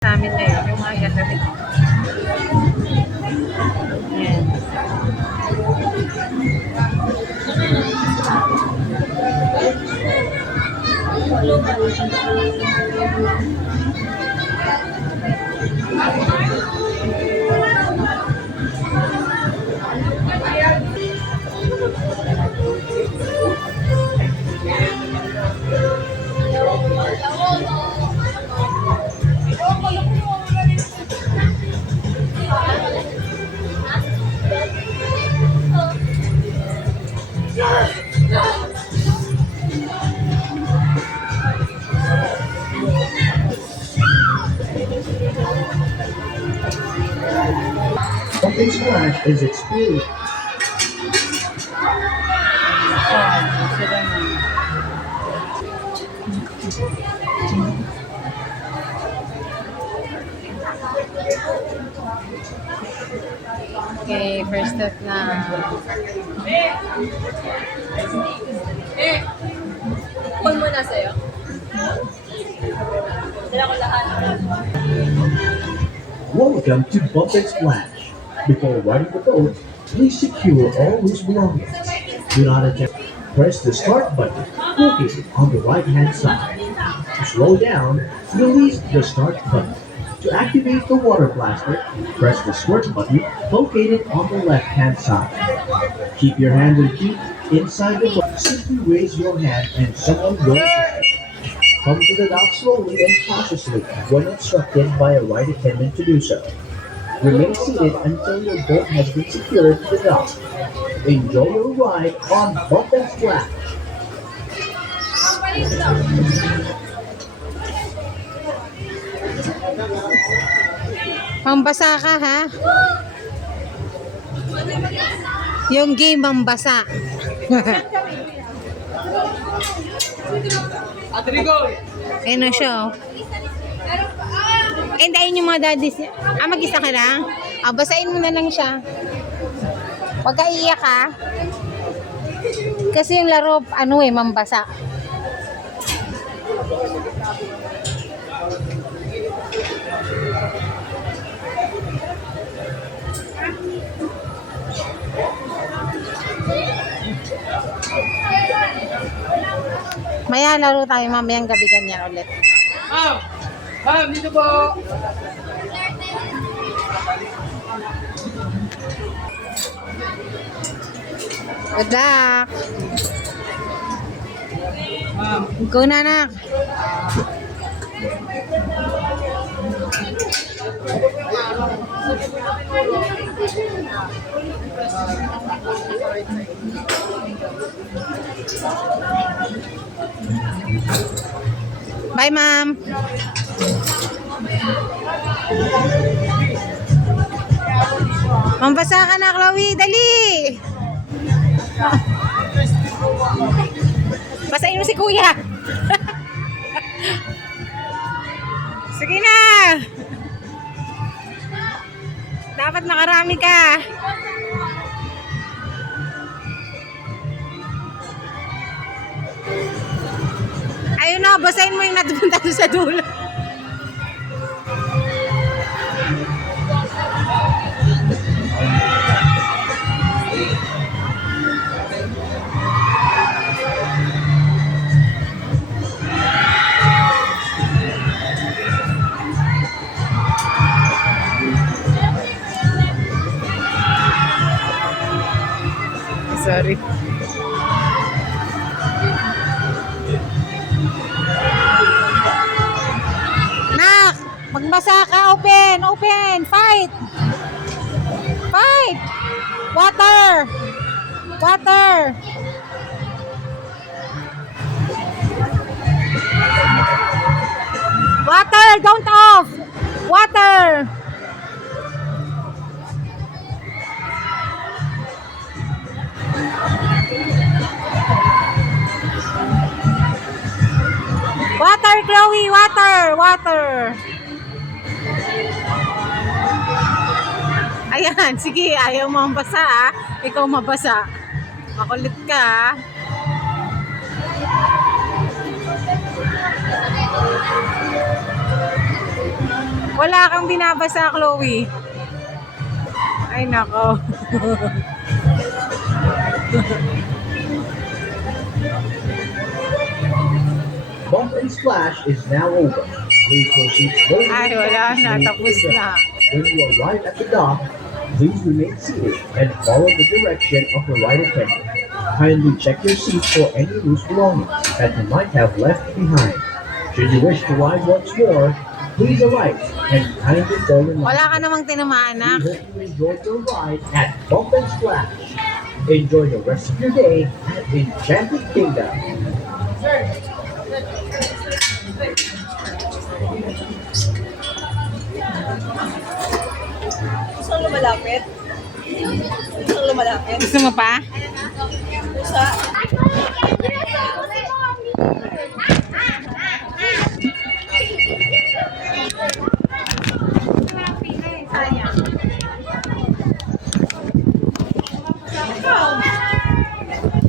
Sa amin ngayon, yung mga gagamit. Yan. Pumpkin Splash is experienced. Sila na. Okay, first step na. Call mo na sa'yo. Dala ko lahat. Welcome to Pumpkin Splash. Before riding the boat, please secure all loose belongings. Do not attempt. Press the start button located on the right-hand side. To slow down, release the start button. To activate the water blaster, press the squirt button located on the left-hand side. Keep your hands and feet inside the boat. Simply raise your hand and someone will assist you. Come to the dock slowly and cautiously when instructed by a ride attendant to do so. Remain seated until your boat has been secured to the dock. Enjoy your ride on Pumpkin Splash. Mambasa ka, ha? Yung game mambasa. Ayun na siya, oh. Hintayin yung mga daddies. Mag-isa ka lang? Basain mo na lang siya. Huwag ka iiyak, ha? Kasi yung laro, mambasa. Maya laro tayo mamayang gabi ganyan ulit. Ma'am, dito po. Good luck. Go na, anak. Bye, ma'am. Mambasa ka na, Chloe. Dali! Basahin mo si kuya. Sige na. Dapat nakarami ka. Ayun na, basahin mo yung natupunta doon sa dulo. Sorry. Nak, magbasa ka. Open, open. Fight. Fight. Water. Water. Water, don't off. Water. Water, Chloe, water, water. Ayan, sige, ayaw mo mabasa, ah. Ikaw mabasa. Makulit ka, ah. Wala kang binabasa, Chloe. Ay, nako. Bump and Splash is now over. Please proceed slowly. Ay, wala na. Tapos na. When you arrive at the dock, please remain seated and follow the direction of the ride attendant. Kindly check your seat for any loose belongings that you might have left behind. Should you wish to ride once more, please alight and kindly fall in line. Wala ka namang tinamaan, We nak. hope you enjoyed your ride at Bump and Splash. Enjoy the rest of your day at Enchanted Kingdom. Gusto lumalapit? Gusto lumalapit? Gusto mo pa? Pusa? Sayang.